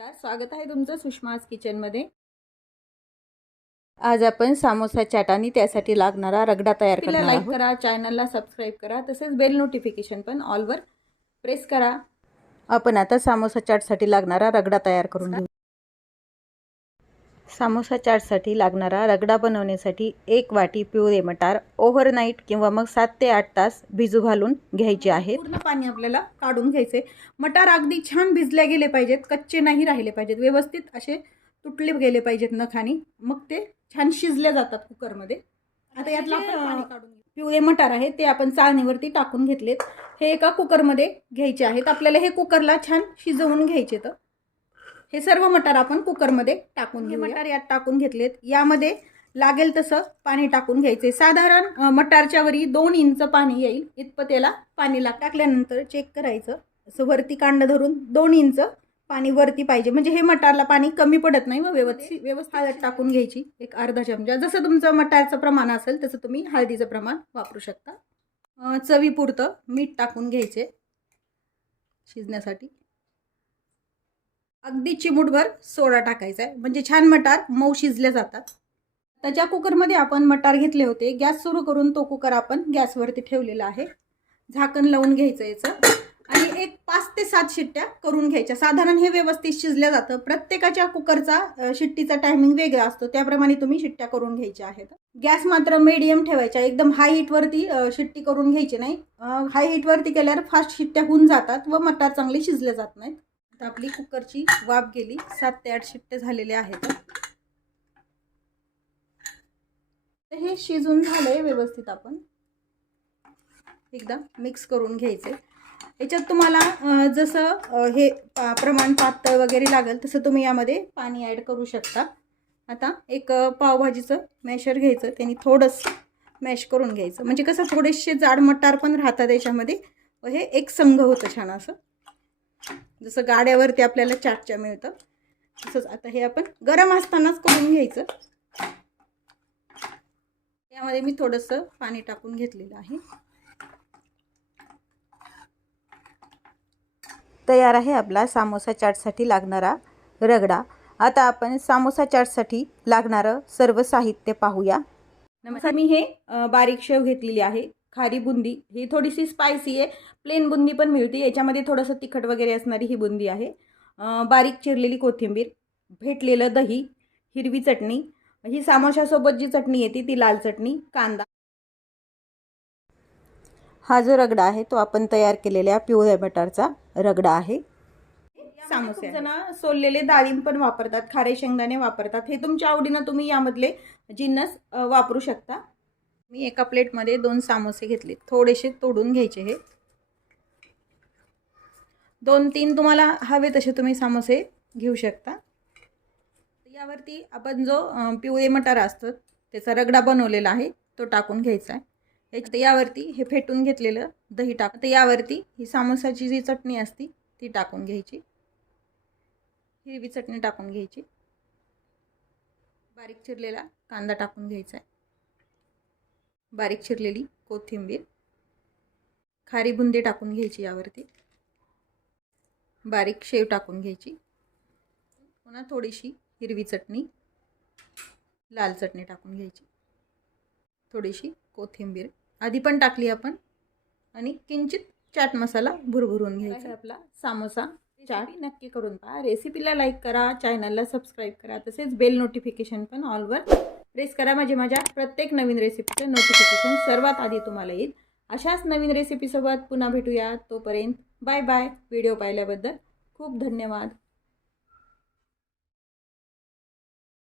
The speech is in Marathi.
नमस्कार, स्वागत आहे तुमचं सुषमाज किचनमध्ये। आज आपण समोसा चाट आणि त्यासाठी लागणारा रगडा तयार करणार आहोत। लाईक करा, चॅनलला सबस्क्राइब करा, तसेच बेल नोटिफिकेशन पण ऑलवर प्रेस करा। आपण आता समोसा चाटसाठी लागणारा रगडा तयार करून घेऊ। समोसा चाटसाठी लागणारा रगडा बनवण्यासाठी 1 वाटी पिवळे मटार ओव्हरनाईट किंवा मग 7 ते 8 तास भिजू घालून घ्यायचे आहेत। पूर्ण पाणी आपल्याला काढून घ्यायचे। मटार अगदी छान भिजले गेले पाहिजेत, कच्चे नाही राहिले पाहिजेत, व्यवस्थित असे तुटले गेले पाहिजेत नखानी, मग ते छान शिजले जातात कुकर मध्ये। आता यातला पाणी काढून पिवळे मटार आहे ते आपण चाळणीवरती टाकून घेतलेत। हे एका कुकर मध्ये घ्यायचे आहेत। आपल्याला हे कुकरला छान शिजवून घ्यायचे। तर हे सर्व मटार आपण कुकर मध्ये टाकून घेऊ। मटार यात टाकून घेतलेत। यामध्ये लागेल तसं पाणी टाकून घ्यायचे। साधारण मटारच्या वरी 2 इंच पाणी येईल इतपत याला पाणी टाकल्यानंतर चेक करायचं। असं वरती कांड धरून 2 इंच पाणी वरती पाहिजे, म्हणजे हे मटारला पाणी कमी पडत नाही। व व्यवस्थित हळद टाकून घ्यायची, एक अर्धा चमचा। जसं तुमचं मटारचं प्रमाण असेल तसं तुम्ही हळदीचं प्रमाण वापरू शकता। चवीपुरतं मीठ टाकून घ्यायचे शिजण्यासाठी। अगदी चिमूटभर सोडा टाकायचा आहे, म्हणजे छान मटार मऊ शिजले जातात। तर ज्या कुकरमध्ये आपण मटार घेतले होते, गॅस सुरू करून तो कुकर आपण गॅसवरती ठेवलेला आहे। झाकण लावून घ्यायचं याचं आणि एक 5 ते 7 शिट्ट्या करून घ्यायच्या। साधारण हे व्यवस्थित शिजलं जातं। प्रत्येकाच्या कुकरचा शिट्टीचा टायमिंग वेगळा असतो, त्याप्रमाणे तुम्ही शिट्ट्या करून घ्यायच्या आहेत। गॅस मात्र मीडियम ठेवायचा, एकदम हाय हीटवरती शिट्टी करून घ्यायची नाही। हाय हीटवरती केल्यावर फास्ट शिट्ट्या होऊन जातात व मटार चांगले शिजले जात नाहीत। आपली कुकरची वाफ गेली, 7 ते 8 शिट्टे झालेले आहेत। हे शिजून झालंय व्यवस्थित। आपण एकदा मिक्स करून घ्यायचे। याच्यात तुम्हाला जसं हे प्रमाण पातळ वगैरे लागेल तसं तुम्ही यामध्ये पाणी ॲड करू शकता। आता एक पावभाजीचं मॅशर घ्यायचं, त्याने थोडंसं मॅश करून घ्यायचं, म्हणजे कसं थोडेसे जाड मटार पण राहतात याच्यामध्ये व हे एक संघ होतं छान असं, जसं गाड्यावरती आपल्याला चाटच्या मिळतं तसंच। आता हे आपण गरम असतानाच करून घ्यायचं। यामध्ये मी थोडंसं पाणी टाकून घेतलेलं आहे। तयार आहे आपला समोसा चाटसाठी लागणारा रगडा। आता आपण समोसा चाटसाठी लागणारं सर्व साहित्य पाहूया। नमस्कार, मी हे बारीक शेव घेतलेली आहे। खारी बुंदी, ही थोडीशी स्पायसी आहे, प्लेन बुंदी पण मिळते, याच्यामध्ये थोडंसं तिखट वगैरे असणारी ही बुंदी आहे। बारीक चिरलेली कोथिंबीर, फेटलेलं दही, हिरवी चटणी, ही समोशासोबत जी चटणी येते ती लाल चटणी, कांदा। हा जो रगडा आहे तो आपण तयार केलेल्या पिवळ्या मटारचा रगडा आहे। समोसे जण सोललेले डाळिंब पण वापरतात, खारे शेंगदाणे वापरतात, हे तुमच्या आवडीनं तुम्ही यामधले जिन्नस वापरू शकता। मी एका प्लेटमध्ये 2 समोसे घेतले, थोडेसे तोडून घ्यायचे। हे 2-3 तुम्हाला हवे तसे तुम्ही समोसे घेऊ शकता। यावरती आपण जो पिवळे मटार असतात त्याचा रगडा बनवलेला आहे तो टाकून घ्यायचा आहे। यावरती हे फेटून घेतलेलं दही टाक। तर यावरती ही समोसाची जी चटणी असती ती टाकून घ्यायची, हिरवी चटणी टाकून घ्यायची, बारीक चिरलेला कांदा टाकून घ्यायचा आहे, बारीक चिरलेली कोथिंबीर, खारी बुंदी टाकून घ्यायची, यावरती बारीक शेव टाकून घ्यायची, पुन्हा थोडीशी हिरवी चटणी, लाल चटणी टाकून घ्यायची, थोडीशी कोथिंबीर आधी पण टाकली आपण, आणि किंचित चाट मसाला भुरभुरून घ्यायचा। आपला समोसा चाट नक्की करून पहा। रेसिपीला लाईक करा, चॅनलला सबस्क्राइब करा, तसेच बेल नोटिफिकेशन पण ऑलवर प्रेस करा, म्हणजे माझ्या प्रत्येक नवीन रेसिपीचं नोटिफिकेशन सर्वात आधी तुम्हाला येईल। अशाच नवीन रेसिपीसोबत पुन्हा भेटूया, तोपर्यंत बाय बाय। व्हिडिओ पाहिल्याबद्दल खूप धन्यवाद।